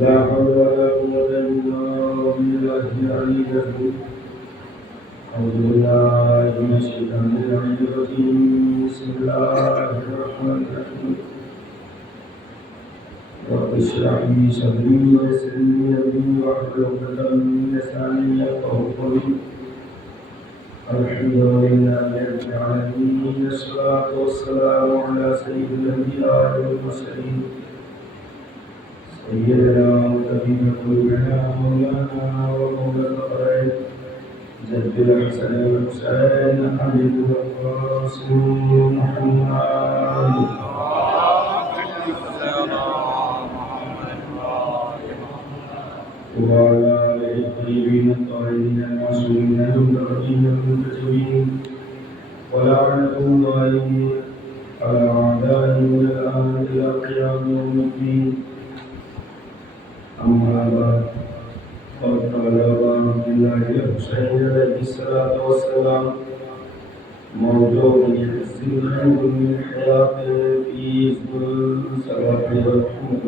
لا حول ولا قوة إلا بالله العلي العظيم. أعوذ بالله من الشيطان الرجيم. بسم الله الرحمن الرحيم. رب اشرح لي صدري ويسر لي أمري واحلل عقدة من لساني يفقهوا قولي. الحمد لله رب العالمين، الصلاة والسلام على سيد الأنبياء والمرسلين سيدنا وحبيب قلوبنا مولانا ومولى الأبرار جد الحسن والحسين حبيب القاسم محمد وعلى آله الطيبين الطاهرين المعصومين المبرئين المنتجبين ولعنة الله على أعدائهم والآن إلى قيام يوم الدين. أما بعد، قد قال عبد الله الحسين عليه الصلاة والسلام: موضوع الزنا من حياة في صلاة محمد.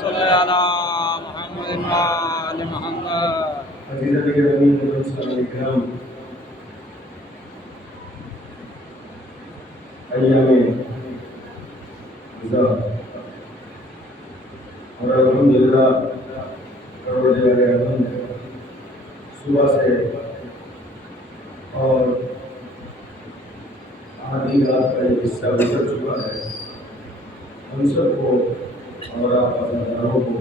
صل على محمد وآل محمد. عزيزي الكريم والمسلمين الكرام، أيام الزواج اور الحمدللہ صبح سے اور آدھی رات کا ایک حصہ گزر چکا ہے. ہم سب کو اور آپ اپنے گھروں کو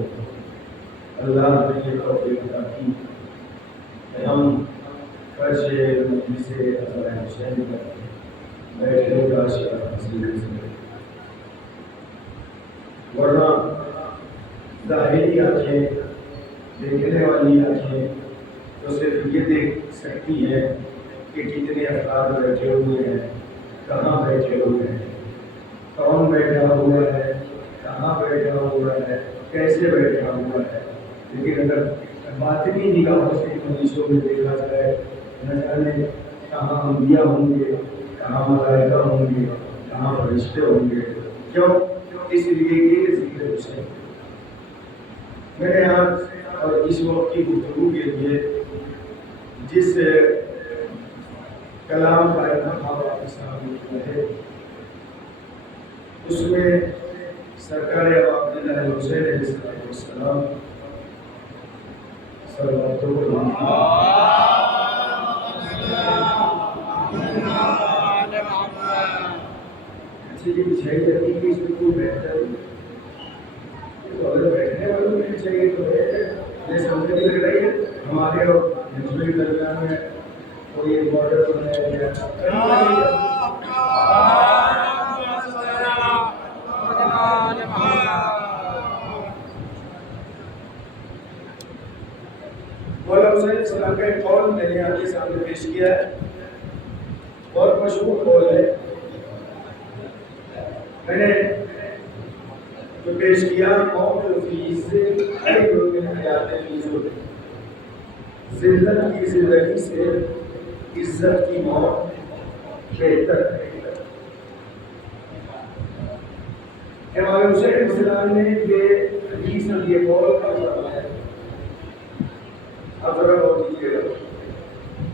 اللہ نے یہ توفیق عطا کی کہ ہم فرش مجلس حضرت حسین پر بیٹھنے کا شرف حاصل کر سکیں. ورنہ ظاہری آنکھیں، دیکھنے والی آنکھیں تو صرف یہ دیکھ سکتی ہیں کہ کتنے افراد بیٹھے ہوئے ہیں، کہاں بیٹھے ہوئے ہیں، کون بیٹھا ہوا ہے، کہاں بیٹھا ہوا ہے، کیسے بیٹھا ہوا ہے. لیکن اگر باطنی نگاہوں سے مجلسوں میں دیکھا جائے، نہ جانے کہاں انبیاء ہوں گے، کہاں ملائکہ ہوں گے، کہاں فرشتے ہوں گے. کیوں؟ اس لیے کہ ذکر حسین. میرے یہاں اور اس وقت کی گفتگو کے لیے جس کلام کا انتخاب آپ کے سامنے کیا ہے، اس میں سرکار عبداللہ حسین علیہ السلام صلوات اللہ اچھی کی بچھائی جاتی کہ اس میں کوئی بہتر تو اگر بیٹھنے والوں میں چاہیے تو یہ سمجھنے لگ رہی ہے. ہمارے اور نجوے کے درمیان میں کوئی ایک بارڈر بنایا گیا مولا حسین علیہ السلام کا ایک قول میں نے آپ کے سامنے پیش کیا ہے. بہت مشہور قول ہے. میں نے جو پیش کیا موت فی خیر من حیات فی ذل. ذلت کی زندگی سے عزت کی موت بہتر ہے. امام حسین علیہ السلام نے یہ حدیث اور یہ قول کا فرمایا. اب ذرا غور کیجیے گا.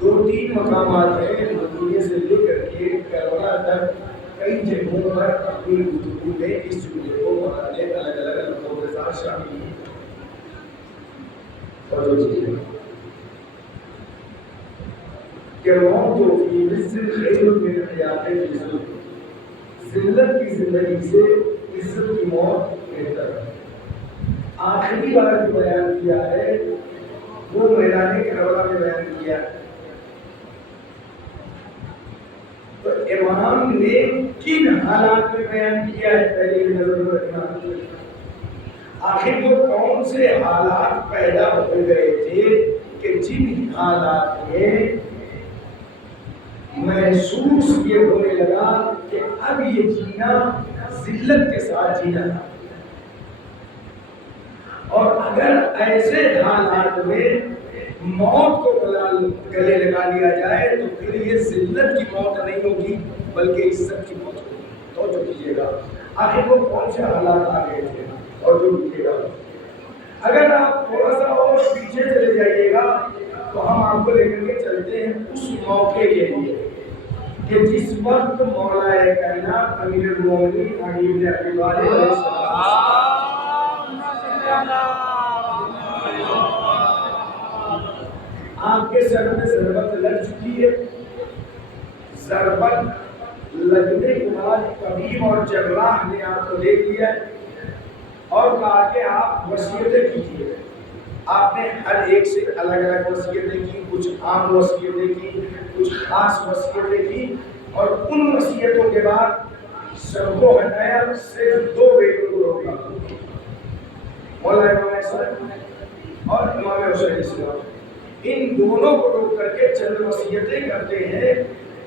2-3 مقامات ہیں مدینے سے لے کر کے کربلا تک کئی جگہوں پر اپنی گفتگو میں اس جملے کو بنانے الگ الگ لفظوں کے ساتھ شامل ہیں. اور جو چیزیں کہ موت فی مثل خیر من حیات فی ذل. ذلت کی زندگی سے عزت کی موت بہتر ہے. آخری بار جو بیان کیا ہے وہ میدان کربلا میں بیان کیا ہے. تو امام نے کن حالات میں بیان کیا ہے پہلے یہ نظر میں رکھنا. آخر وہ کون سے حالات پیدا ہو گئے تھے کہ جن حالات میں محسوس یہ ہونے لگا کہ اب یہ جینا ذلت کے ساتھ جینا تھا. اور اگر ایسے حالات میں موت کو گلے لگا لیا جائے تو پھر یہ ذلت کی موت نہیں ہوگی بلکہ عزت کی موت ہوگی. توجہ کیجیے گا. آخر وہ کون سے حالات آ گئے تھے اور جو لکھے گا. اگر آپ تھوڑا سا اور پیچھے چلے جائیے گا تو ہم آپ کو لے کر کے چلتے ہیں اس موقع کے لیے کہ جس وقت مولا کائنات امیر المومنین علی بن ابی طالب علیہ السلام آپ کے سر میں ضربت لگ چکی ہے. ضربت لگنے کے بعد طبیب اور جراح نے آپ کو دیکھ لیا اور کہا کہ آپ وصیتیں کیجیے. آپ نے ہر ایک سے الگ الگ وصیتیں کی، کچھ عام وصیتیں کی، کچھ خاص وصیتیں کی، اور ان وصیتوں کے بعد سب کو ہٹایا، صرف دو بیٹوں کو روکا، مولا امام حسن اور امام حسین السلام. ان دونوں کو روک کر کے چند وصیتیں کرتے ہیں.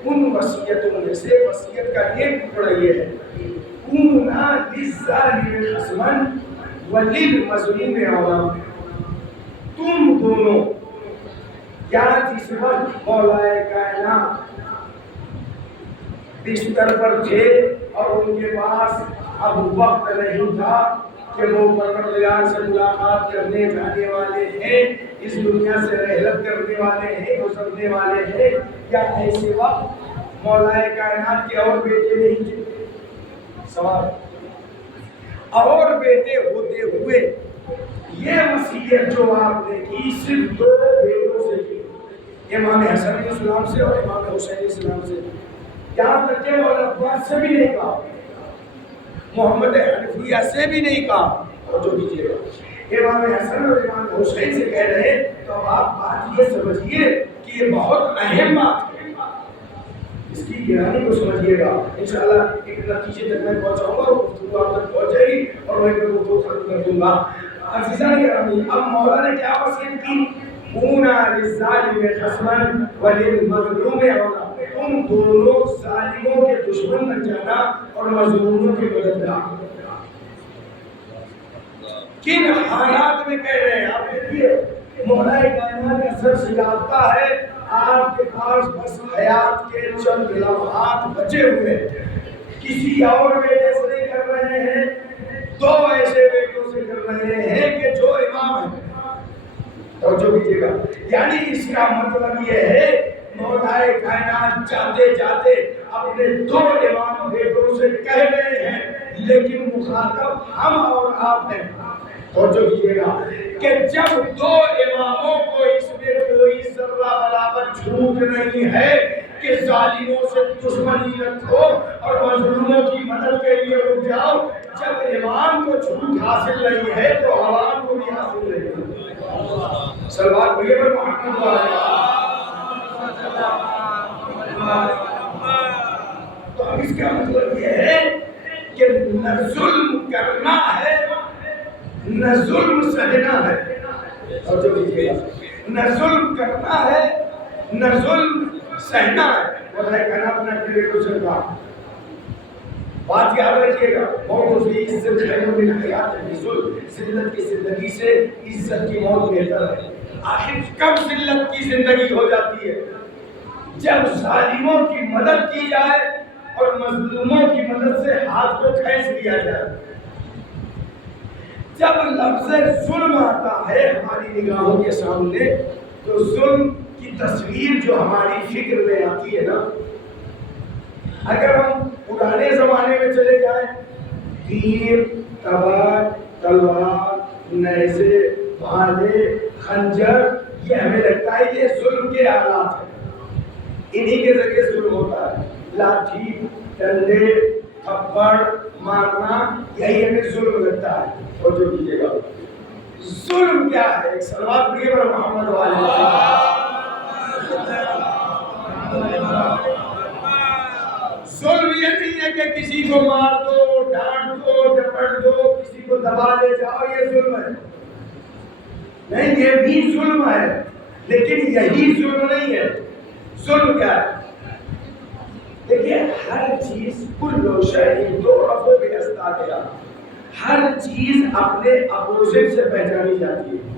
ان وصیتوں میں سے وصیت کا ایک ٹکڑا یہ ہے: کونا للظالم خصما وللمظلوم عونا. تم دونوں کیا جس وقت مولا کائنات بستر پر تھے اور ان کے پاس اب وقت نہیں تھا کہ وہ پروردگار سے ملاقات کرنے جانے والے ہیں، اس دنیا سے رحلت کرنے والے ہیں، گزرنے والے ہیں، کیا ایسے وقت مولا کائنات کے اور بیٹے نہیں تھے؟ سوال. اور بیٹے ہوتے ہوئے یہ وصیت جو آپ نے کی صرف دو بیٹوں سے کی، امام حسن علیہ السلام سے اور امام حسین علیہ السلام سے. یہاں تک کہ مولا عباس سے بھی نہیں کہا، محمد حنفیہ سے بھی نہیں کہا. اور جو کیجیے گا امام حسن اور امام حسین سے کہہ رہے تو اب آپ بات یہ سمجھیے کہ یہ بہت اہم بات ہے، اس کی گرانی کو سمجھیے گا. انشاءاللہ ایک نتیجے تک میں پہنچاؤں گا، گفتگو آپ تک پہنچ جائے گی اور میں گفتگو ختم کر دوں گا. عزیزان گرامی، اب مولا نے کیا وصیت کی؟ کونا للظالم خصما وللمظلوم عونا. تم دونوں ظالموں کے دشمن بن جانا اور مظلوموں کے مددگار. کن حالات میں کہہ رہے ہیں آپ دیکھیے، مولا کائنات کا سر سجاتا ہے، آپ کے پاس بس حیات کے چند لمحات بچے ہوئے، کسی اور بیٹے سے نہیں کر رہے ہیں، دو ایسے بیٹوں سے کر رہے ہیں کہ جو امام ہیں. توجہ کیجیے گا، یعنی اس کا مطلب یہ ہے مولا کائنات جاتے جاتے اپنے دو امام بیٹوں سے کہہ رہے ہیں، لیکن مخاطب ہم اور آپ ہیں. توجہ کیجیے گا کہ جب دو اماموں کو اس میں کوئی ذرہ برابر جھوٹ نہیں ہے کہ ظالموں سے دشمنی رکھو اور مظلوموں کی مدد کے لیے رک جاؤ، جب امام کو جھوٹ حاصل نہیں ہے تو عوام کو بھی حاصل نہیں ہے. سلوات پڑھیے پر محمد تو اب اس کا مطلب یہ ہے کہ نہ ظلم کرنا ہے نہ ظلم سہنا ہے. اور جو کیجیے گا، نہ ظلم کرنا ہے نہ ظلم سہنا ہے. مولا کائنات نے اپنے بیٹوں سے کہا، بات یاد رکھیے گا، موت فی عزت خیر من حیات فی ظلم. ذلت کی زندگی سے عزت کی موت بہتر ہے. آخر کب ذلت کی زندگی ہو جاتی ہے؟ جب ظالموں کی مدد کی جائے اور مظلوموں کی مدد سے ہاتھ کو کھینچ لیا جائے. جب لفظ ظلم آتا ہے ہماری نگاہوں کے سامنے تو ظلم کی تصویر جو ہماری فکر میں آتی ہے نا، اگر ہم پرانے زمانے میں چلے جائیں، تیر، تبر، تلوار، نیزے، بھالے، خنجر، یہ ہمیں لگتا ہے یہ ظلم کے آلات ہیں، انہی کے ذریعے ظلم ہوتا ہے. لاٹھی، ڈنڈے، تھپڑ مارنا، یہی ہمیں ظلم لگتا ہے. اور جو کیجیے گا ظلم کیا ہے؟ ایک سلوات پڑھیے پر محمد والے. ظلم یہ نہیں ہے کہ کسی کو مار دو، ڈانٹ دو، ڈپٹ دو، کسی کو دبا لے جاؤ، یہ ظلم ہے نہیں. یہ بھی ظلم ہے لیکن یہی ظلم نہیں ہے. ظلم کیا ہے؟ دیکھیے، ہر چیز کل شیء یعرف بأصطادها، ہر چیز اپنے اپوزٹ سے پہچانی جاتی ہے.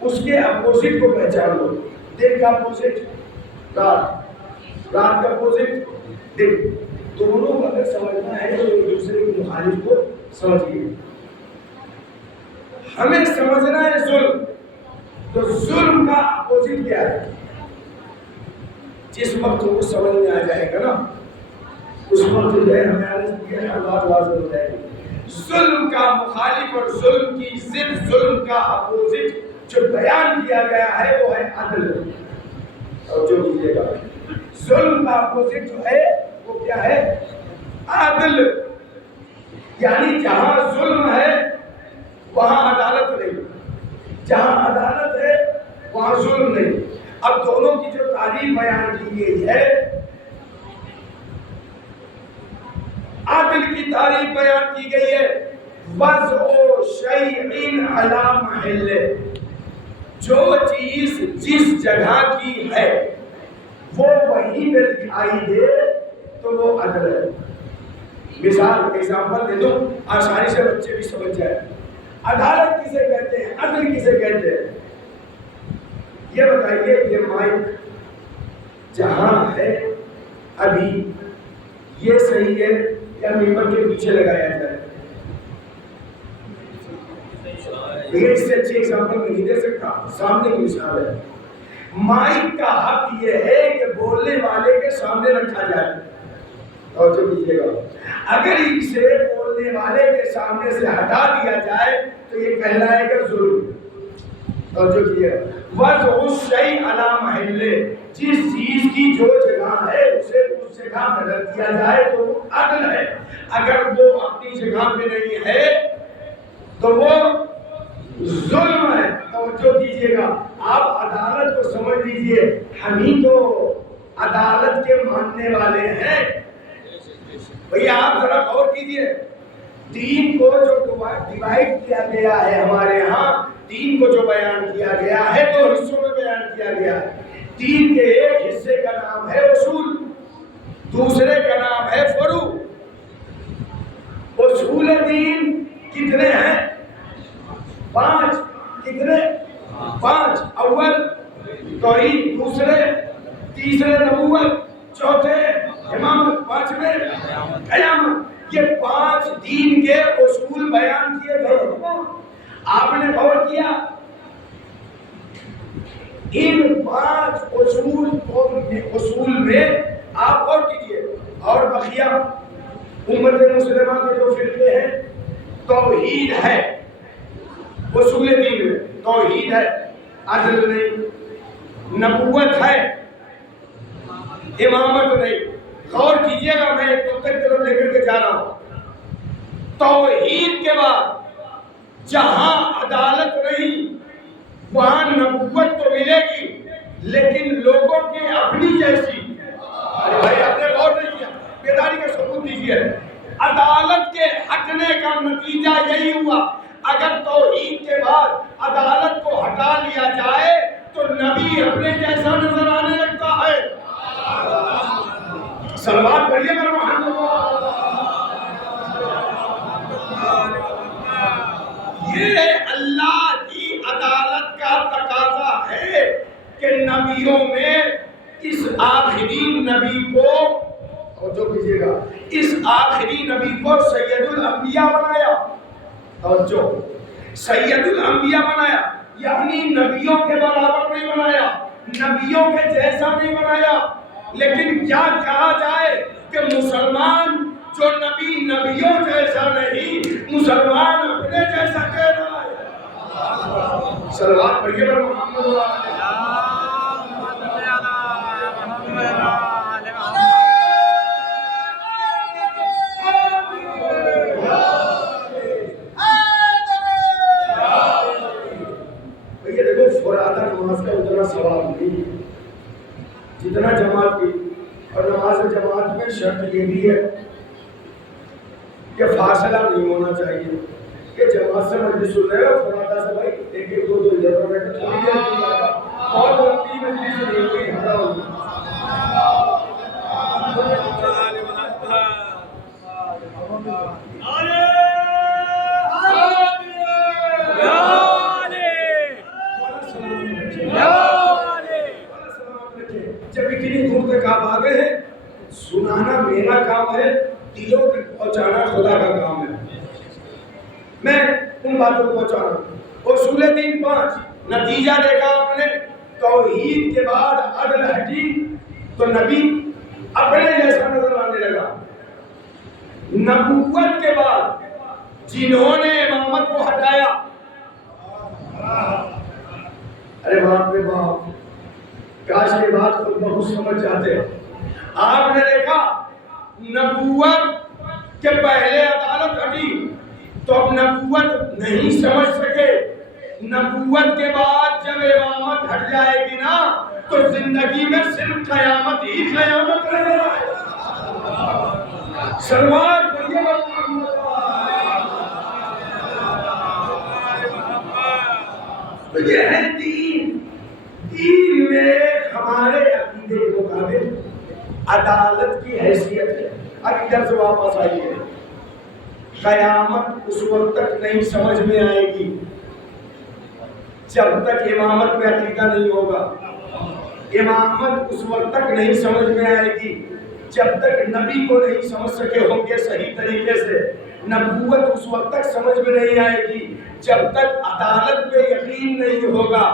اس کے اپوزٹ کو پہچان لو. دن کا اپوزٹ رات، رات کا اپوزٹ دن، دونوں کو اگر سمجھنا ہے تو ایک دوسرے کے مخالف کو سمجھیے. ہمیں سمجھنا ہے ظلم، تو ظلم کا اپوزٹ کیا ہے؟ جس وقت وہ سمجھ میں آ جائے گا نا اس وقت جو ہے ہمیں بات واضح ہو جائے گی. ظلم کا مخالف اور ظلم کی ضد، ظلم کا اپوزٹ جو بیان کیا گیا ہے وہ ہے عدل. اور جو کیجیے گا ظلم کا اپوزٹ جو ہے وہ کیا ہے؟ عدل. یعنی جہاں ظلم ہے وہاں عدالت نہیں، جہاں عدالت ہے وہاں ظلم نہیں. اب دونوں کی جو تعریف بیان کی گئی ہے، عدل کی تعریف بیان کی گئی ہے وضع شیء علی محلہ، جو چیز جس جگہ کی ہے وہ وہیں پہ دکھائی دے تو وہ عدل ہے. مثال ایگزامپل دے دو آسانی سے بچے بھی سمجھ جائے. عدالت کسے کہتے ہیں؟ عدل کسے کہتے ہیں؟ یہ بتائیے یہ مائک جہاں ہے ابھی یہ صحیح ہے یا ممبر کے پیچھے لگایا جائے؟ یہ اس سے اچھی ایگزامپل میں نہیں دے سکتا، سامنے کی مثال ہے. مائک کا حق یہ ہے کہ بولنے والے کے سامنے رکھا جائے. اور جو کیجیے گا اگر اسے بولنے والے کے سامنے سے ہٹا دیا جائے تو یہ کہلائے گا ظلم. اور جو کیجیے گا وضع الشیء علی محلہ، جس چیز کی جو جگہ ہے اسے اس جگہ پہ رکھ دیا جائے تو وہ عدل ہے. اگر وہ اپنی جگہ پہ نہیں ہے تو وہ ظلم ہے. توجہ کیجیے گا، آپ عدالت کو سمجھ لیجیے، ہم ہی تو عدالت کے ماننے والے ہیں. بھیا آپ ذرا غور کیجیے، دین کو جو ڈیوائڈ کیا گیا ہے ہمارے ہاں، دین کو جو بیان کیا گیا ہے دو حصوں میں بیان کیا گیا ہے. دین کے ایک حصے کا نام ہے اصول، دوسرے کا نام ہے فروع. اصول دین کتنے ہیں؟ 5. کتنے؟ 5. اول توحید، دوسرے تیسرے نبوت، چوتھے امامت، پانچویں قیامت. یہ 5 دین کے اصول بیان کیے گئے. آپ نے غور کیا ان 5 اصول میں آپ غور کیجیے. اور بقیہ امت مسلمہ کے جو فرقے ہیں، توحید ہے اصول دین میں، توحید ہے، عدل نہیں، نبوت ہے، امامت نہیں. غور کیجیے گا، میں ایک نقطے کی طرف لے کر کے جا رہا ہوں. توحید کے بعد جہاں عدالت نہیں وہاں نبوت تو ملے گی لیکن لوگوں کی اپنی جیسی. ارے بھائی آپ نے غور نہیں کیا، بیداری کا ثبوت دیجیے. عدالت کے ہٹنے کا نتیجہ یہی ہوا. اگر توحید کے بعد عدالت کو ہٹا لیا جائے تو نبی اپنے جیسا نظر آنے لگتا ہے. صلوات پڑھیے گا محمد. یہ اللہ کی عدالت کا تقاضا ہے کہ نبیوں میں اس آخری نبی کو، اور جو کیجیے گا اس آخری نبی کو سید الانبیاء بنایا. اور جو سید الانبیاء بنایا یعنی نبیوں کے برابر نہیں بنایا، نبیوں کے جیسا نہیں بنایا. لیکن کیا کہا جائے کہ مسلمان جو نبی نبیوں جیسا نہیں، مسلمان اپنے جیسا کہہ رہا ہے. صلوات پڑھیے پر محمد بھیا دیکھو فرادہ نماز کا اتنا ثواب نہیں جتنا جماعت کی. اور نماز جماعت میں شرط یہ بھی ہے کہ فاصلہ نہیں ہونا چاہیے. کہ جماعت سے مجلس سن رہے ہو فرادہ سے بھائی ایک ایک دو دو ادھر بیٹھے تھوڑی دیر کی بات ہے، اور لمبی مجلس نہیں ہوئی کھڑا ہوگی. جب اتنی دور تک آپ آ گئے ہیں، سنانا میرا کام ہے میں ان باتوں کو پہنچا رہا ہوں۔ اصول دین 5 نتیجہ دیکھا آپ نے، توحید کے بعد عدل ہٹی تو نبی اپنے جیسا نظر آنے لگا۔ نبوت کے بعد جنہوں نے امامت کو ہٹایا، ارے باپ رے باپ، کاش یہ بات خود بہت سمجھ جاتے۔ آپ نے دیکھا نبوت کے پہلے عدالت ہٹی تو اب نبوت نہیں سمجھ سکے۔ نبوت کے بعد جب امامت ہٹ جائے گی نا تو زندگی میں صرف قیامت ہی قیامت رہے گا۔ سلمان تو یہ ہے دین۔ دین میں ہمارے عقیدے کے مطابق عدالت کی حیثیت ہے۔ اب ادھر سے واپس آئیے، قیامت اس وقت تک نہیں سمجھ میں آئے گی جب تک امامت میں عقیدہ نہیں ہوگا۔ امامت اس وقت تک نہیں سمجھ میں آئے گی جب تک نبی کو نہیں سمجھ سکے ہوں گے صحیح طریقے سے۔ نبوت اس وقت تک سمجھ میں نہیں آئے گی جب تک عدالت پہ یقین نہیں ہوگا۔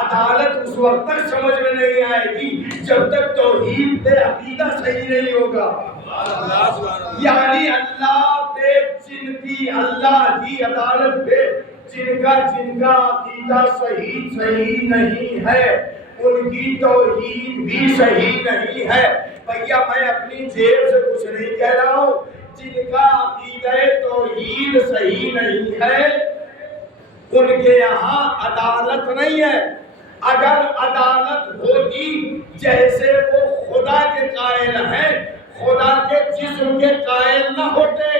عدالت اس وقت تک سمجھ میں نہیں آئے گی جب تک توحید پہ عقیدہ صحیح نہیں ہوگا۔ یعنی اللہ پہ جن کی اللہ کی عدالت پہ جن کا عقیدہ صحیح نہیں ہے ان کی توحید بھی صحیح نہیں ہے۔ بھیا میں اپنی جیب سے کچھ نہیں کہہ رہا ہوں، جن کا عقیدہ توحید صحیح نہیں ہے ان کے یہاں عدالت نہیں ہے۔ اگر عدالت ہوتی جیسے وہ خدا کے قائل ہیں، خدا کے جسم کے قائل نہ ہوتے۔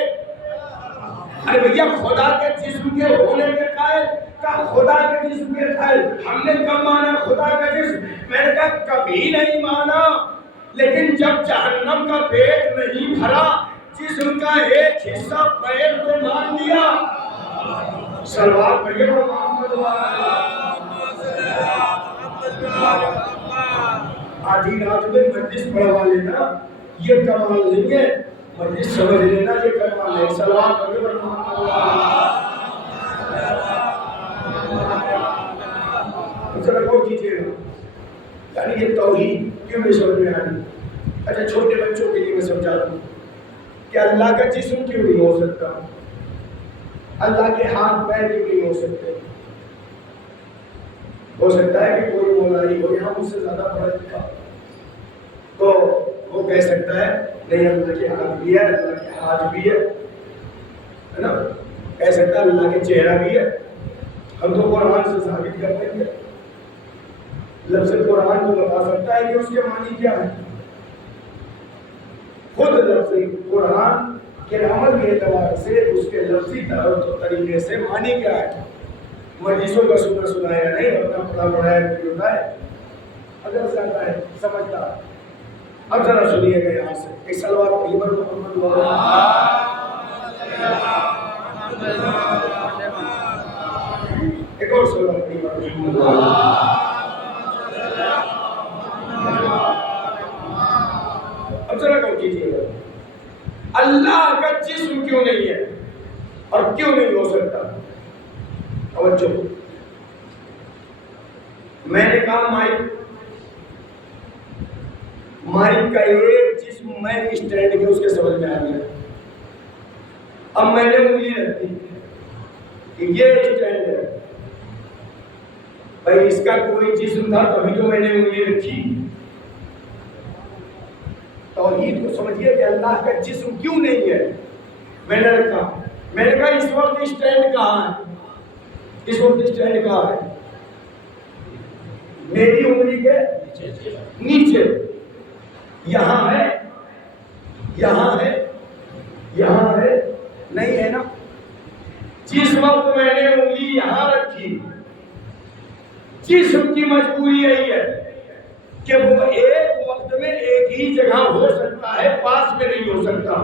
ارے بھیا خدا کے جسم کے ہونے کے قائل کا خدا کے جسم کے قائل ہم نے کب مانا خدا کا جسم؟ میں نے کہا کبھی نہیں مانا، لیکن جب جہنم کا پیٹ نہیں بھرا جسم کا ایک حصہ پیٹ کو مان لیا۔ سلوات پڑھیے محمد آدھی رات میں مجلس پڑھوا لینا یہ کمال نہیں ہے، مجلس سمجھ لینا یہ کمال ہے۔ سلوات پڑھیے محمد ذرا غور کیجیے گا، یعنی یہ توحید کیوں نہیں سمجھ میں آئی؟ اچھا چھوٹے بچوں کے لیے میں سمجھا دوں کہ اللہ کا جسم کیوں نہیں ہو سکتا، اللہ کے ہاتھ پیر کیوں نہیں ہو سکتے؟ ہو سکتا ہے کہ کوئی مولائی ہو یہاں مجھ سے زیادہ پڑھا لکھا تو وہ کہہ سکتا ہے نہیں اللہ کے ہاتھ بھی ہے، اللہ کے ہاتھ بھی ہے نا، کہہ سکتا ہے اللہ کے چہرہ بھی ہے۔ ہم تو قرآن سے ثابت کر دیں گے، لفظ قرآن کو بتا سکتا ہے کہ اس کے معنی کیا ہے۔ خود لفظ قرآن کے عمل کے اعتبار سے اس کے لفظی طریقے سے معنی کیا ہے۔ مجلسوں کا سنا سنایا نہیں، اپنا پڑھا پڑھایا ہوتا ہے، اگر زیادہ ہے سمجھتا۔ اب ذرا سنیے گا یہاں سے ایک سلوات پڑھیے محمد ایک اور سلوات پڑھیے محمد۔ اب ذرا غور کیجیے گا، اللہ کا جسم کیوں نہیں ہے اور کیوں نہیں ہو سکتا؟ توجہ، میں نے کہا مائک کا ایک جسم میں اسٹینڈ کے اس کے سمجھ میں آ گیا۔ اب میں نے انگلی رکھی کہ یہ اسٹینڈ ہے، بھائی اس کا کوئی جسم تھا تبھی تو میں نے انگلی رکھی۔ توحید کو سمجھیے کہ اللہ کا جسم کیوں نہیں ہے، میں نے رکھا۔ میں نے کہا اس وقت اسٹینڈ کہاں ہے؟ اس وقت اسٹینڈ کہاں ہے؟ میری انگلی کے نیچے، یہاں ہے، یہاں ہے، یہاں ہے، نہیں ہے نا۔ جس وقت میں نے انگلی یہاں رکھی، جسم کی مجبوری یہی ہے کہ وہ ایک وقت میں ایک ہی جگہ ہو سکتا ہے، پاس میں نہیں ہو سکتا۔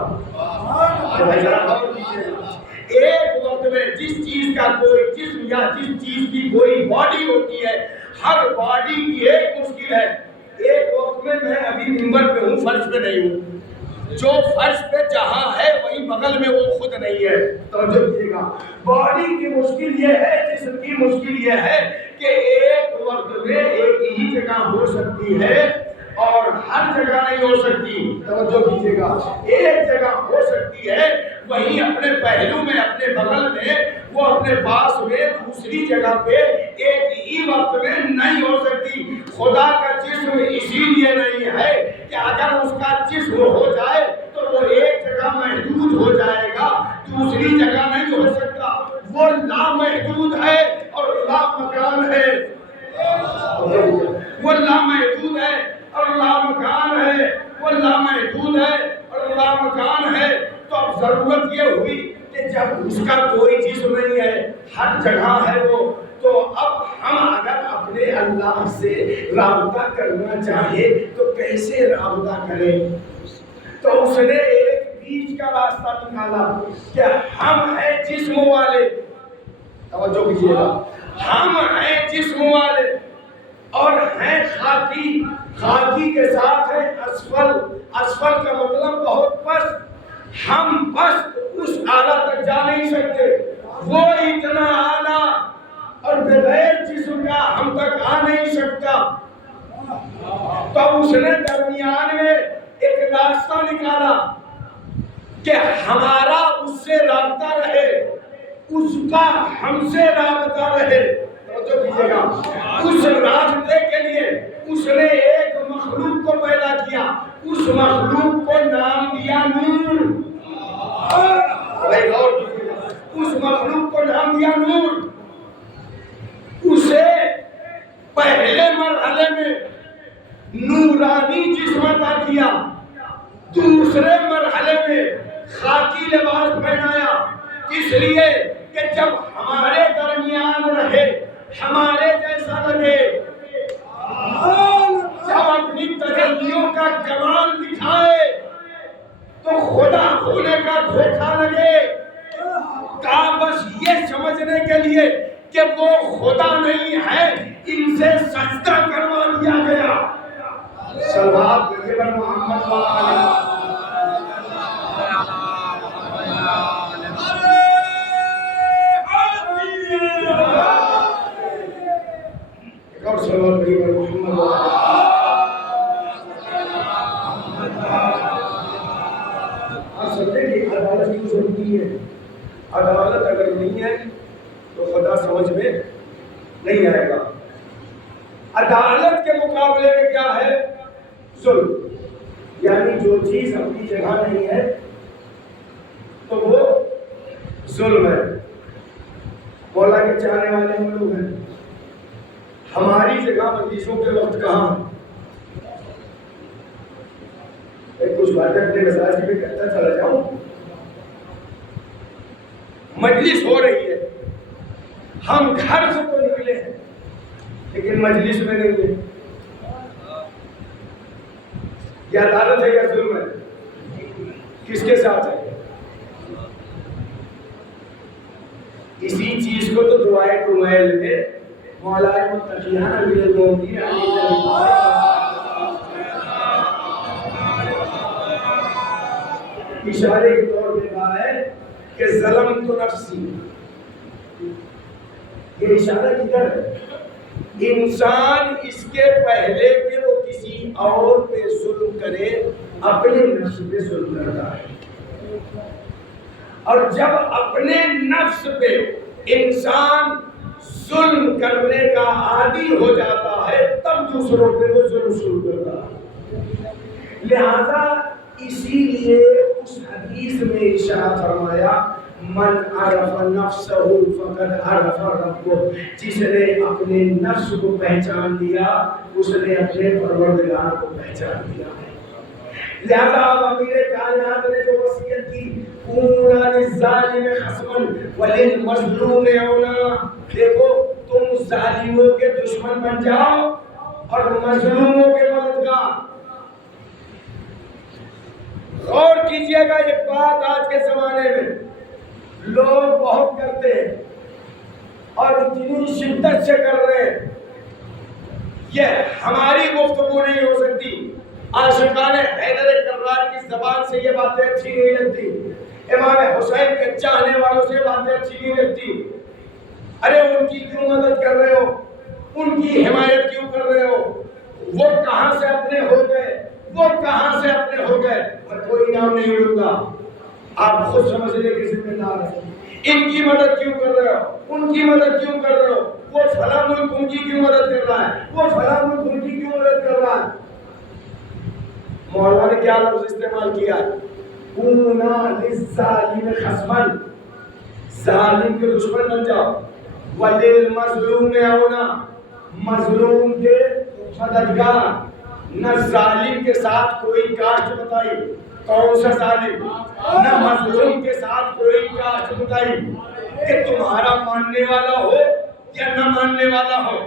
ایک وقت میں جس چیز کا کوئی جسم یا جس چیز کی کوئی باڈی ہوتی ہے، ہر باڈی کی ایک مشکل ہے، ایک وقت میں ابھی منبر پہ ہوں، فرش پہ نہیں ہوں۔ جو فرش پہ جہاں ہے وہی بغل میں وہ خود نہیں ہے. توجہ کیجیے گا. باڈی کی مشکل یہ ہے, جسم کی مشکل یہ ہے کہ ایک وقت میں ایک ہی جگہ ہو سکتی ہے اور ہر جگہ نہیں ہو سکتی. توجہ کیجیے گا. ایک جگہ ہو سکتی ہے, وہیں اپنے پہلو میں, اپنے بغل میں, وہ اپنے پاس میں, دوسری جگہ پہ ایک ہی وقت میں نہیں ہو سکتی. خدا کا جسم اسی لیے نہیں ہے کہ اگر اس کا جسم ہو جائے تو وہ ایک جگہ محدود ہو جائے گا, دوسری جگہ نہیں ہو سکتا. وہ لامحدود ہے اور لامکان ہے. وہ لامحدود ہے اور لامکان ہے. وہ لامحدود ہے اور لامکان ہے. تو اب ضرورت یہ ہوئی کہ جب اس کا کوئی جسم نہیں ہے, ہر جگہ ہے وہ, تو اب ہم اگر اپنے اللہ سے رابطہ کرنا چاہے تو کیسے رابطہ کریں؟ تو اس نے ایک بیچ کا راستہ نکالا کہ ہم ہیں جسم والے. توجہ کیجیے گا. ہم ہیں جسم والے اور ہیں خاکی. خاکی کے ساتھ ہے اسفل. اسفل کا مطلب بہت پست. ہم پست اس اعلیٰ تک جا نہیں سکتے, وہ اتنا اعلیٰ اور بغیر جسم کا ہم تک آ نہیں سکتا. تو اس نے درمیان میں ایک راستہ نکالا کہ ہمارا اس سے رابطہ رہے, اس کا ہم سے رابطہ رہے. توجہ کیجیے گا. اس رابطے کے لیے اس نے ایک مخلوق کو پیدا کیا. اس مخلوق کو نام دیا نور. اس مخلوق کو نام دیا نور. اسے پہلے مرحلے میں نورانی جسم عطا کیا, دوسرے مرحلے میں خاکی لباس پہنایا. اس لیے کہ جب ہمارے درمیان رہے, ہمارے جیسا لگے, جب اپنی تجلیوں کا کمال دکھائے تو خدا ہونے کا دھوکہ لگے. کہا بس یہ سمجھنے کے لیے کہ وہ خدا نہیں ہے, ان سے سجدہ کروا دیا گیا. صلوات پر محمد اور صلوات پر محمد. آپ سمجھیں کہ عدالت کی ضروری ہے. عدالت اگر نہیں ہے تو خدا سمجھ میں نہیں آئے گا. عدالت کے مقابلے میں کیا ہے؟ ظلم. یعنی جو چیز اپنی جگہ نہیں ہے تو وہ ظلم ہے. مولا کے چاہنے والے ہم لوگ ہیں. ہماری جگہ مجلسوں کے وقت کہاں؟ کچھ باتیں اپنے مزاج کی بھی کہتا چلا جاؤں. مجلس ہو رہی ہے, ہم گھر سے تو نکلے ہیں لیکن مجلس میں نہیں ہے. یہ عدالت ہے یا ظلم ہے؟ کس کے ساتھ ہے؟ اسی چیز کو تو دعائے کمیل میں مولا متقیان امیر المومنین اشارے کے طور پہ کہا ہے کہ ظلم تو نفسی. یہ اشارہ کدھر ہے؟ انسان اس کے پہلے کہ وہ کسی اور پہ ظلم کرے اپنے نفس پہ ظلم کرتا ہے, اور جب اپنے نفس پہ انسان ظلم کرنے کا عادی ہو جاتا ہے تب دوسروں پہ وہ ظلم شروع کرتا ہے. لہذا اسی لیے اس حدیث میں ارشاد فرمایا من عرف نفسہ فقد عرف ربہ. جس نے اپنے نفس کو پہچان لیا اس نے اپنے پروردگار کو پہچان لیا. لہذا اب امیر کائنات نے جو وصیت کی کونوا للظالم خصما وللمظلوم عونا. دیکھو تم ظالموں کے دشمن بن جاؤ اور مظلوموں کے مددگار. غور کیجئے گا یہ بات آج کے زمانے میں لوگ بہت کرتے ہیں اور اتنی شدت سے کر رہے ہیں. یہ ہماری گفتگو نہیں ہو سکتی. عاشقان حیدر کرام سرکار کی زبان سے یہ باتیں اچھی نہیں لگتی، امام حسین کے چاہنے والوں سے باتیں اچھی نہیں لگتی. ارے ان کی کیوں مدد کر رہے ہو، ان کی حمایت کیوں کر رہے ہو؟ وہ کہاں سے اپنے ہو گئے، وہ کہاں سے اپنے ہو گئے؟ میں کوئی نام نہیں لوں گا، آپ خود سمجھنے کے ذمہ دار ہیں. ان کی مدد کیوں کر رہے ہو، ان کی مدد کیوں کر رہے ہو؟ وہ فلاں ملک ان کی کیوں مدد کر رہا ہے، وہ فلاں ملک ان کی کیوں مدد کر رہا ہے؟ مولانا نے کیا لفظ استعمال کیا ہے؟ کونا للظالم خصما، ظالم کے دشمن بن جاؤ، وللمظلوم اونا، مظلوم کے مددگار. نہ ظالم کے ساتھ کوئی کاسٹ بتائی، کون سا ظالم؟ نہ مظلوم کے ساتھ کوئی کاسٹ بتائی کہ تمہارا ماننے والا ہو یا نہ ماننے والا ہو.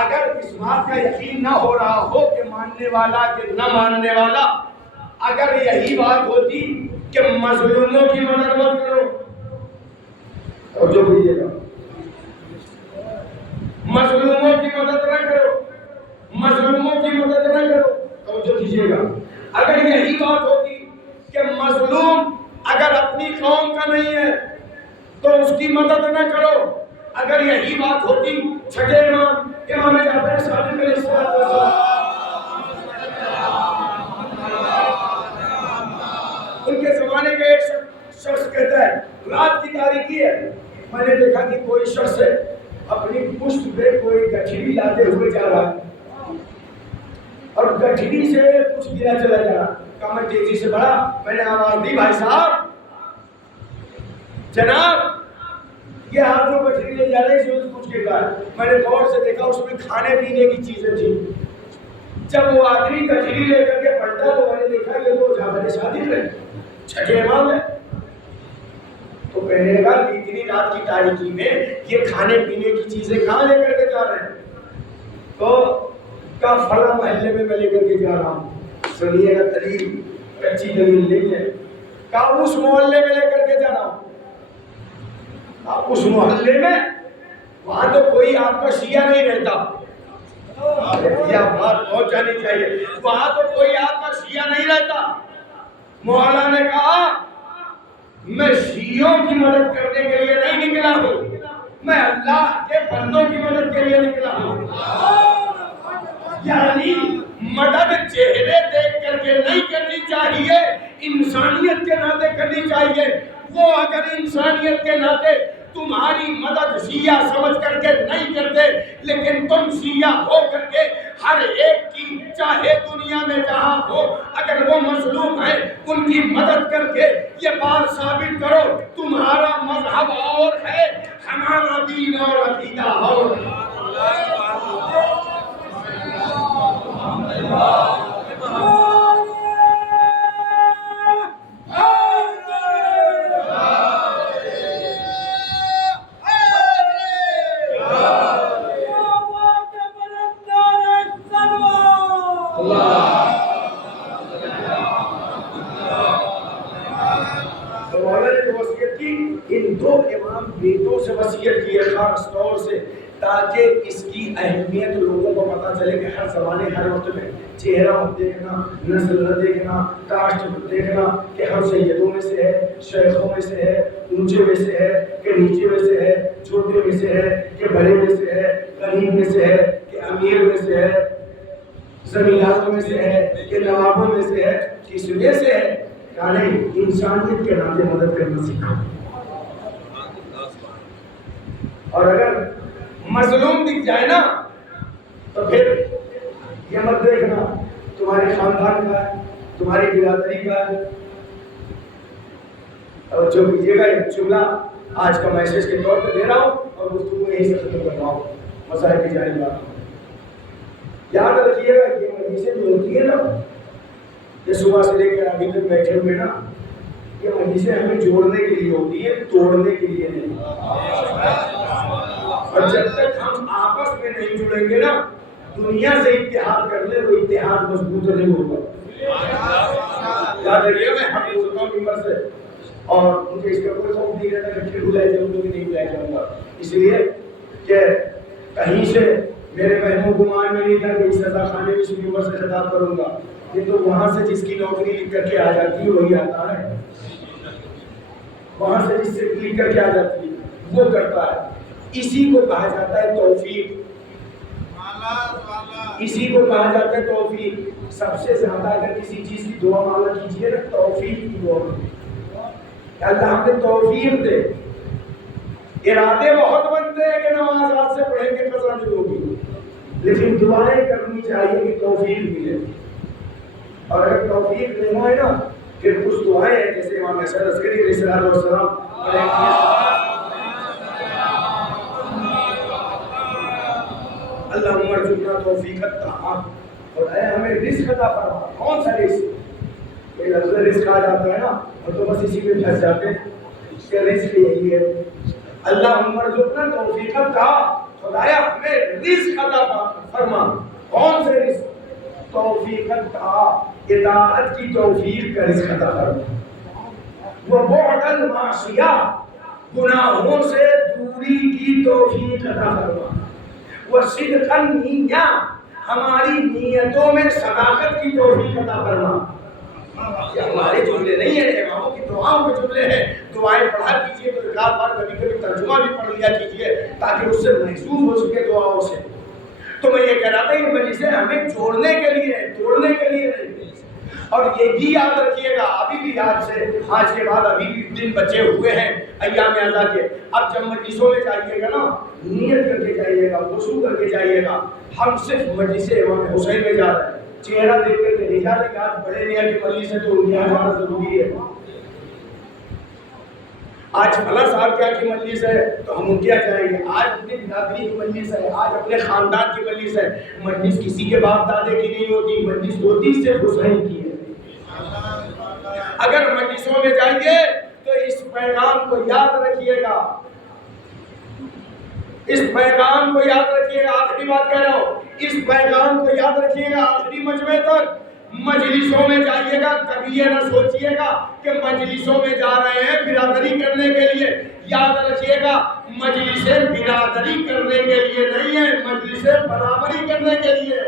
اگر اس بات کا یقین نہ ہو رہا ہو کہ ماننے والا کہ نہ ماننے والا، اگر یہی بات ہوتی کہ مظلوموں کی مدد مت کرو، اور جو بھیجے گا مظلوموں کی مدد نہ کرو، مظلوموں کی مدد نہ کرو، توجہ کیجیے گا. اگر یہی بات ہوتی کہ مظلوم اگر اپنی قوم کا نہیں ہے تو اس کی مدد نہ کرو، اگر یہی بات ہوتی، چھٹے امام امام جعفر صادق علیہ السلام ان کے زمانے کے ایک شخص کہتا ہے رات کی تاریکی ہے، میں نے دیکھا کہ کوئی شخص اپنی پشت پہ کوئی گٹھڑی لاتے ہوئے جا رہا ہے اور گٹھڑی سے کچھ گرا چلا جا رہا. کہا میں تیزی سے بڑھا، میں نے آواز دی بھائی صاحب جناب یہ آپ جو گٹھڑی لے جا رہے ہیں اس میں کچھ گر رہا ہے. میں نے غور سے دیکھا اس میں کھانے پینے کی چیزیں تھیں. جب وہ آدمی گٹھڑی لے کر کے پلٹا تو میں نے دیکھا یہ تو جعفر صادق ہے، چھٹے امام ہے. تو کہنے لگا کہ اتنی رات کی تاریکی میں یہ کھانے پینے کی چیزیں کہاں لے کر کے جا رہے ہیں؟ تو کہا فلاں محلے میں لے کر کے جا رہا ہوں. سنیے گا دلیل، کچی دلیل نہیں ہے. کہا اس محلے میں لے کر کے جا رہا ہوں. اس محلے میں وہاں تو کوئی آپ کا شیعہ نہیں رہتا، یہ بات پہنچ جانی چاہیے، وہاں تو کوئی آپ کا شیعہ نہیں رہتا. مولا نے کہا میں شیعوں کی مدد کرنے کے لیے نہیں نکلا ہوں، میں اللہ کے بندوں کی مدد کے لیے نکلا ہوں. یعنی مدد چہرے دیکھ کر کے نہیں کرنی چاہیے، انسانیت کے ناطے کرنی چاہیے. وہ اگر انسانیت کے ناطے تمہاری مدد شیعہ سمجھ کر کے نہیں کرتے، لیکن تم شیعہ ہو کر کے ہر ایک کی چاہے دنیا میں جہاں ہو اگر وہ مظلوم ہے ان کی مدد کر کے یہ بات ثابت کرو تمہارا مذہب اور ہے، ہمارا دین اور عقیدہ اور. ان دو امام بیٹوں سے وصیت کی ہے خاص طور سے تاکہ اس کی اہمیت لوگوں کو پتہ چلے کہ ہر زمانے ہر وقت میں چہرہ دیکھنا، نسل نہ دیکھنا، کاسٹ دیکھنا کہ ہم سیدوں میں سے ہے، شیخوں میں سے ہے، اونچے میں سے ہے کہ نیچے میں سے ہے، چھوٹے میں سے ہے کہ بڑے میں سے ہے، غریب میں سے ہے کہ امیر میں سے ہے، زمینداروں میں سے ہے کہ نوابوں میں سے ہے، کس میں سے ہے. یعنی انسانیت کے ناطے مدد کرنا سیکھا. اور اگر مظلوم دکھ جائے نا تو پھر یہ مت دیکھنا تمہارے خاندان کا ہے، تمہاری برادری کا ہے. اور جو کیجیے گا ایک جملہ آج کا میسج کے طور پہ دے رہا ہوں اور گفتگو یہیں سے ختم کر رہا ہوں. مسائل کی جانب بات یاد رکھیے گا یہ مجلسیں جو ہوتی ہیں نا یہ صبح سے لے کر ابھی تک بیٹھے ہوئے نا یہ مجلسیں ہمیں جوڑنے کے لیے ہوتی ہیں، توڑنے کے لیے نہیں. اور جب تک ہم آپس میں نہیں جڑیں گے نا دنیا سے اتحاد کر لے وہ اتحاد مضبوط نہیں ہوگا. یاد رکھیے میں ہم بولتا ہوں ممبر سے اور مجھے اس کا کوئی خوف نہیں رہتا کہ پھر بلائے جاؤں گا کہ نہیں بلائے جاؤں گا، اس لیے کہ کہیں سے میرے بہنوں گمان میں نہیں تھا کہ اس سزا خانے میں اس ممبر سے خطاب کروں گا. یہ تو وہاں سے جس کی نوکری لکھ کر کے آ جاتی ہے وہی آتا ہے، وہاں سے جس سے لکھ کر کے آ جاتی ہے وہ کرتا ہے. اسی کو کہا جاتا ہے توفیق، اسی کو کہا جاتا ہے توفیق. سب سے زیادہ اگر کسی چیز کی دعا مانگا کیجیے نا توفیق کی دعا کہ اللہ ہمیں توفیق دے. ارادے بہت بنتے ہیں کہ نماز آج سے پڑھیں گے قضا نہیں ہوگی، لیکن دعائیں کرنی چاہیے کہ توفیق ملے. اور اگر توفیق لینا ہے نا پھر کچھ دعائیں ہیں جیسے امام حسن عسکری علیہ السلام اللہم ارزقنا توفیق الطاعہ، خدایا ہمیں رزق عطا فرما. کون سا رزق؟ یہ لفظ رزق آ جاتا ہے نا اور تو بس اسی میں پھنس جاتے ہیں کہ رزق یہی ہے. اللہم ارزقنا توفیق الطاعہ، خدایا ہمیں رزق عطا فرما. کون سے رزق؟ توفیق الطاعہ، اطاعت کی توفیق کا رزق عطا فرما. وہ بعد المعصیہ، گناہوں سے دوری کی توفیق عطا فرما. وصدق النیہ، ہماری نیتوں میں صداقت کی توفیق عطا فرما. یہ ہمارے جملے نہیں ہیں، اماموں کی دعاؤں کے جملے ہیں. دعائیں پڑھا کیجئے تو ایک آدھ بار کبھی کبھی ترجمہ بھی پڑھ لیا کیجئے تاکہ اس سے محسوس ہو سکے دعاؤں سے. تو میں یہ کہہ رہا تھا یہ مجلسیں ہمیں جوڑنے کے لیے ہیں، توڑنے کے لیے نہیں. اور یہ بھی یاد رکھیے گا، ابھی بھی یاد سے آج کے بعد ابھی بھی دن بچے ہوئے ہیں ایام اعضا کے. اب جب مجلسوں میں جائیے گا نا نیت کر کے جائیے گا، وضو کر کے جائیے گا. ہم صرف مجلس امام حسین میں جا رہے ہیں، چہرہ دیکھ کر کے نہیں جا رہے کہ آج بڑے نیا کی مجلس ہے تو ان کی آنا ضروری ہے. آج فلاں صاحب کیا کی مجلس ہے تو ہم ان کے یہاں جائیں گے. آج اپنی برادری کی مجلس ہے، آج اپنے خاندان کی مجلس ہے. مجلس کسی کے باپ دادے کی نہیں ہوتی، مجلس ہوتی صرف حسین کی ہے. اگر مجلسوں میں جائیے تو اس پیغام کو یاد رکھیے گا، اس پیغام کو یاد رکھیے گا. آخری بات کہہ رہا ہوں، اس پیغام کو یاد رکھیے گا آخری مجمع تک. مجلسوں میں جائیے گا کبھی یہ نہ سوچیے گا کہ مجلسوں میں جا رہے ہیں برادری کرنے کے لیے. یاد رکھیے گا مجلسیں برادری کرنے کے لیے نہیں ہے، مجلسیں برابری کرنے کے لیے.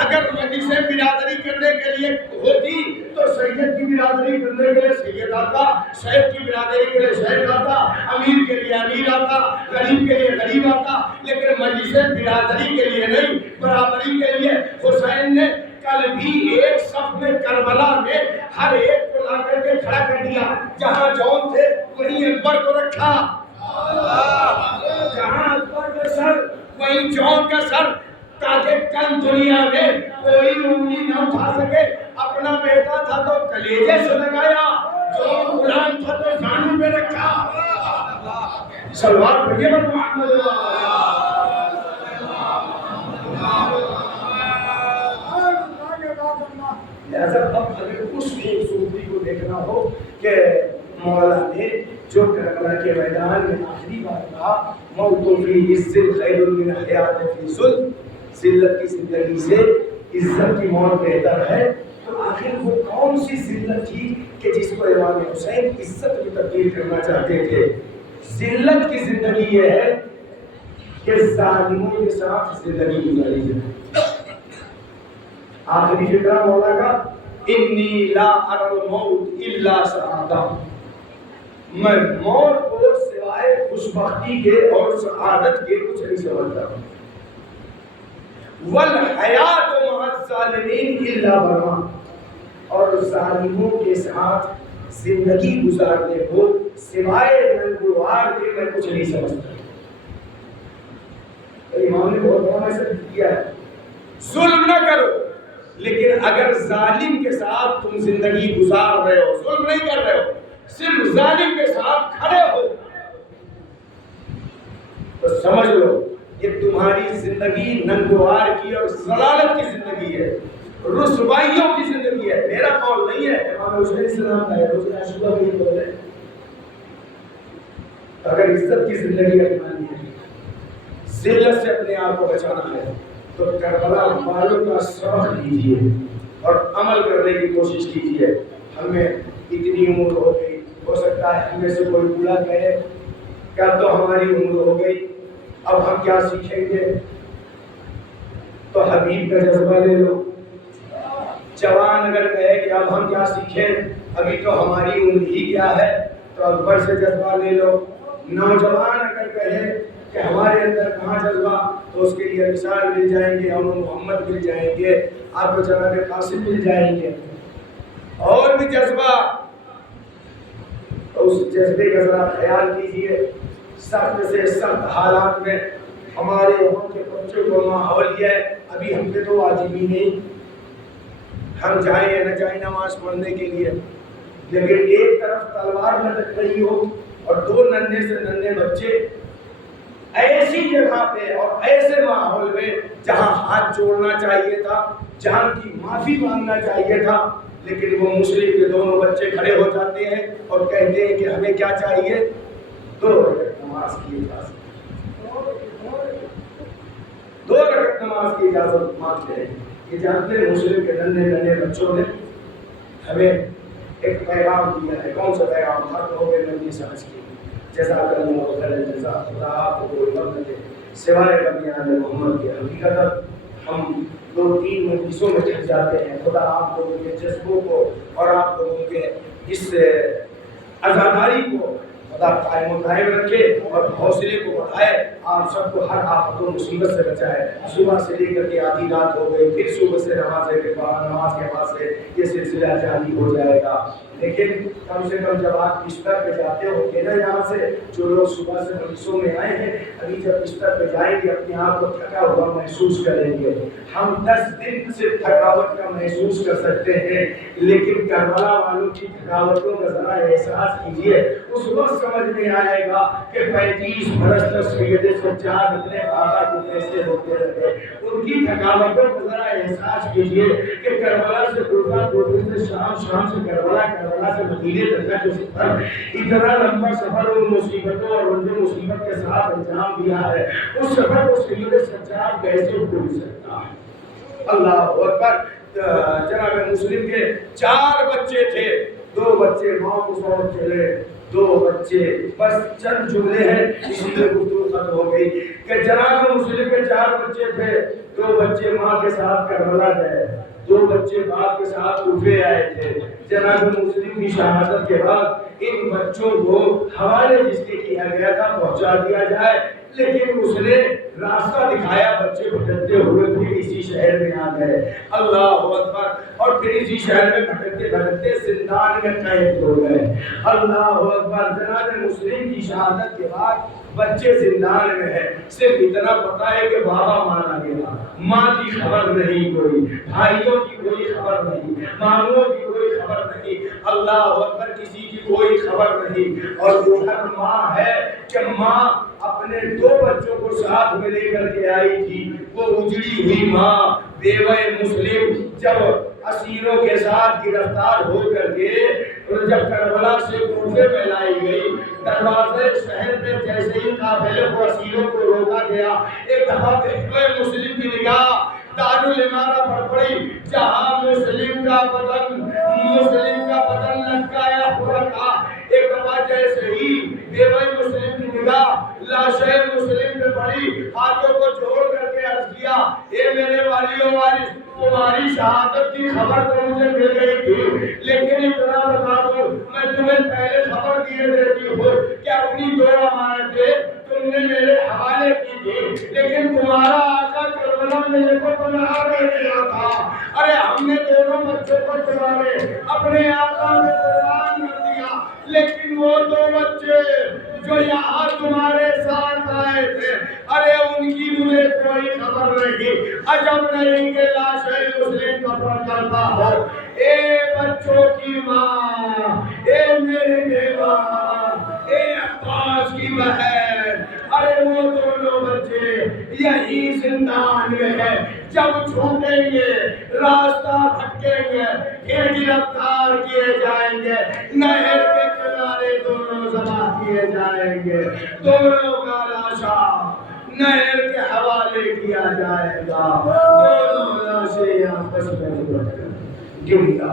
اگر مجلسیں برادری کرنے کے لیے ہوتی تو سید کی برادری کرنے کے لیے سید آتا، شیخ کی برادری کے لیے شیخ آتا، امیر کے لیے امیر آتا، غریب کے لیے غریب آتا. لیکن مجلسیں برادری کے لیے نہیں، برابری کے لیے. حسین نے کل بھی ایک صف میں کربلا میں ہر ایک کو لا کر کے کھڑا کر دیا. جہاں جون تھے وہیں اکبر کو رکھا، جہاں اکبر کا سر وہیں جون کا سر، تاکہ کل دنیا میں کوئی انگلی نہ اٹھا سکے. اپنا بیٹا تھا تو کلیجے سے لگایا، جو غلام تھا تو زانو پہ رکھا. سلوات پڑھیے محمد لہذا اب اگر اس خوبصورتی کو دیکھنا ہو کہ مولا نے جو کربلا کے میدان میں آخری بات کہا موت فی الذل خیر من حیات فی ذل، ذلت کی زندگی سے عزت کی موت بہتر ہے. تو آخر وہ کون سی ذلت تھی کہ جس کو امام حسین عزت میں تبدیل کرنا چاہتے تھے؟ ذلت کی زندگی یہ ہے کہ ظالموں کے ساتھ زندگی گزاری جائے. آخری فکرہ مولا کا انی لا اری الموت الا سعادہ، میں موت کو سوائے خوشبختی کے اور سعادت کے کچھ نہیں سمجھتا. والحیات مع الظالمین الا برا، اور ظالموں کے ساتھ زندگی گزارنے کو سوائے ننگوار کے میں کچھ نہیں سمجھتا. امام نے بہت بڑا میسج دیا ہے، ظلم نہ کرو، لیکن اگر ظالم کے ساتھ تم زندگی گزار رہے ہو، ظلم نہیں کر رہے ہو، صرف ظالم کے ساتھ کھڑے ہو، تو سمجھ لو یہ تمہاری زندگی ننگوار کی اور ضلالت کی زندگی ہے، رسوائیوں کی زندگی ہے. میرا قول نہیں ہے، امام حسین علیہ السلام کا ہے، روز عاشورہ بھی قول ہے. اگر عزت کی زندگی اپنانی ہے، ذلت سے اپنے آپ کو بچانا ہے، تو کربلا والوں کا سبق لیجیے اور عمل کرنے کی کوشش کیجیے. ہمیں اتنی عمر ہو گئی، ہو سکتا ہے ہم میں سے کوئی بولا کہے کہ اب تو ہماری عمر ہو گئی، اب ہم کیا سیکھیں گے؟ تو حبیب کا جذبہ لے لو، جوان اگر کہے کہ اب ہم کیا سیکھیں، ابھی تو ہماری عمر ہی کیا ہے، تو اکبر سے جذبہ لے لو۔ نوجوان اگر کہے کہ ہمارے اندر کہاں جذبہ، تو اس کے لیے مثال مل جائیں گے، اور محمد مل جائیں گے، آپ کو جناب قاسم مل جائیں گے۔ اور بھی جذبہ، تو اس جذبے کا ذرا خیال کیجئے۔ سخت سے سخت حالات میں ہمارے وہاں کے بچوں کو ماحول یہ ہے، ابھی ہم پہ تو واجب ہی نہیں، ہم جائیں یا نہ جائیں نماز پڑھنے کے لیے، لیکن ایک طرف تلوار لٹک رہی ہو اور دو ننھے سے ننھے بچے ایسی جگہ پہ اور ایسے ماحول میں جہاں ہاتھ جوڑنا چاہیے تھا، جہاں کی معافی مانگنا چاہیے تھا، لیکن وہ مسلم کے دونوں بچے کھڑے ہو جاتے ہیں اور کہتے ہیں کہ ہمیں کیا چاہیے، 2 رکعت نماز کی اجازت، 2 رکعت نماز کی اجازت مانگتے ہیں۔ یہ جانتے ہیں مسلم کے ننھے ننھے بچوں نے ہمیں ایک پیغام دیا ہے۔ کون سا پیغام؟ ختم ہو گئے نبی سمجھ کے، جزاک اللہ خیر جزا، خدا آپ کو کوئی غم نہ دے سوائے بندیان محمد کے۔ حقیقت ہم 2-3 مجلسوں میں تھک جاتے ہیں، خدا آپ لوگوں کے جذبوں کو اور آپ لوگوں کے اس عزاداری کو خدا قائم و دائم رکھے اور حوصلے کو بڑھائے، آپ سب کو ہر آفت و مصیبت سے بچائے۔ صبح سے لے کر کے آدھی رات ہو گئی، پھر صبح سے نماز کے بعد سے یہ سلسلہ جاری ہو جائے گا، لیکن کم سے کم جب آپ بستر پہ جاتے ہو گے نا، یہاں سے جو لوگ صبح سے مجلسوں میں آئے ہیں، ابھی جب بستر پہ جائیں گے اپنے آپ کو تھکا ہوا محسوس کریں گے۔ ہم 10 دن سے تھکاوٹ کا محسوس کر سکتے ہیں، لیکن کربلا والوں کی تھکاوٹوں کا ذرا احساس کیجئے، اس وقت سمجھ میں آئے گا کہ 35 برس تک سید سجاد اپنے بابا کو کیسے ہوتے رہے۔ ان کی تھکاوٹوں کا ذرا احساس کیجئے کہ کربلا سے کوفہ سے شام، شام سے کربلا، کربلا سے مدینے تک کا جو سفر، اتنا لمبا سفر ان مصیبتوں اور ان مصیبت کے ساتھ انجام دیا ہے، اس سفر کو سید سجاد کیسے بھول سکتا ہے؟ اللہ اکبر۔ جناب مسلم کے 4 بچے تھے، 2 بچے ماں کو سونپ چلے، 2 بچے، بس چند جملے ہیں اسی میں گفتگو ختم ہو گئی کہ جناب مسلم کے 4 بچے تھے، 2 بچے ماں کے ساتھ کربلا گئے، 2 بچے باپ کے ساتھ کوفے آئے تھے۔ جناب مسلم کی شہادت کے بعد ان بچوں کو حوالے جس کے کیا گیا تھا پہنچا دیا جائے، لیکن اس نے راستہ دکھایا، بچے بھٹکتے ہوئے پھر اسی شہر میں آ گئے۔ اللہ اکبر۔ اور پھر اسی شہر میں بھٹکتے بھٹکتے زندان میں قید ہو گئے۔ اللہ اکبر۔ جناب مسلم کی شہادت کے بعد بچے زندان میں ہے، صرف اتنا پتا ہے کہ بابا مارا گیا، ماں کی خبر نہیں، کوئی بھائیوں کی کوئی خبر نہیں، ماموں کی کوئی خبر نہیں، اللہ اکبر، کسی کی کوئی خبر نہیں۔ اور وہ ہر ماں ہے کہ ماں اپنے 2 بچوں کو ساتھ میں لے کر کے آئی تھی، وہ اجڑی ہوئی ماں بیوہ مسلم جب اسیروں کے ساتھ گرفتار ہو کر کے جب کربلا سے کوفے میں لائی گئی، دروازے شہر میں جیسے ہی قافلے کو اسیروں کو روکا گیا، ایک دفعہ بیوہ مسلم کی نگاہ دارالامارہ پر پڑی، جہاں مسلم کا بدن لٹکایا ہوا تھا۔ ایک دفعہ جیسے ہی بیوہ مسلم کی نگاہ لاشے مسلم پہ پڑی، ہاتھوں کو جوڑ کر کے عرض کیا، اے میرے والی و وارث، تمہاری شہادت کی خبر تو مجھے مل گئی تھی، لیکن اتنا بتا دوں، میں تمہیں پہلے خبر دیے دیتی ہوں کہ اپنی 2 امانتیں تم نے میرے حوالے کی تھی، لیکن تمہارا آقا کربلا میرے کو بنا دیا تھا۔ ارے ہم نے دونوں بچوں کو تمہارے اپنے آقا میں قربان کر دیا، لیکن وہ 2 بچے جو یہاں تمہارے ساتھ آئے تھے، ارے ان کی مجھے کوئی خبر نہیں، عجب نہیں کہ لاشے مسلم کا کرتا ہو۔ اے بچوں کی ماں، اے میرے بیوہ، اے عباس کی بہن، ارے وہ دونوں بچے یہی زندان میں ہیں، جب چھوٹیں گے، راستہ بھٹکیں گے، پھر گرفتار کیے جائیں گے، نہر کے کنارے دونوں ذبح کیے جائیں گے، دونوں کا لاشا نہر کے حوالے کیا جائے گا، دونوں لاشیں آپس میں لپٹ کر گریا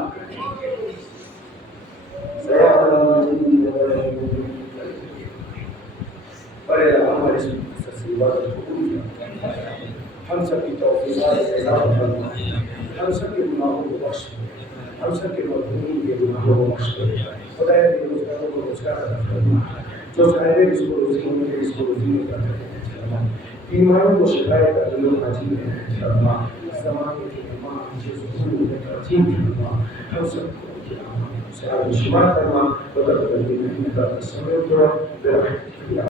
بڑے ہمارے ہم سب کی توفیق ہم سب کے گناہوں کو بخش دے، ہم سب کے مظلومین کے گناہوں کو بخش دے، خدایا بے روزگاروں کو روزگار عطا فرما، جو صاحب رزق و روزی ان کے رزق و روزی میں برکت عطا فرما، بیماروں کو شفائے کا دل عجیب ہے فرما، زمانے کے تمام جسموں میں عجیب فرما، ہم سب کو شمار فرما، وتقبل منا انك انت السميع الدعاء برحمتك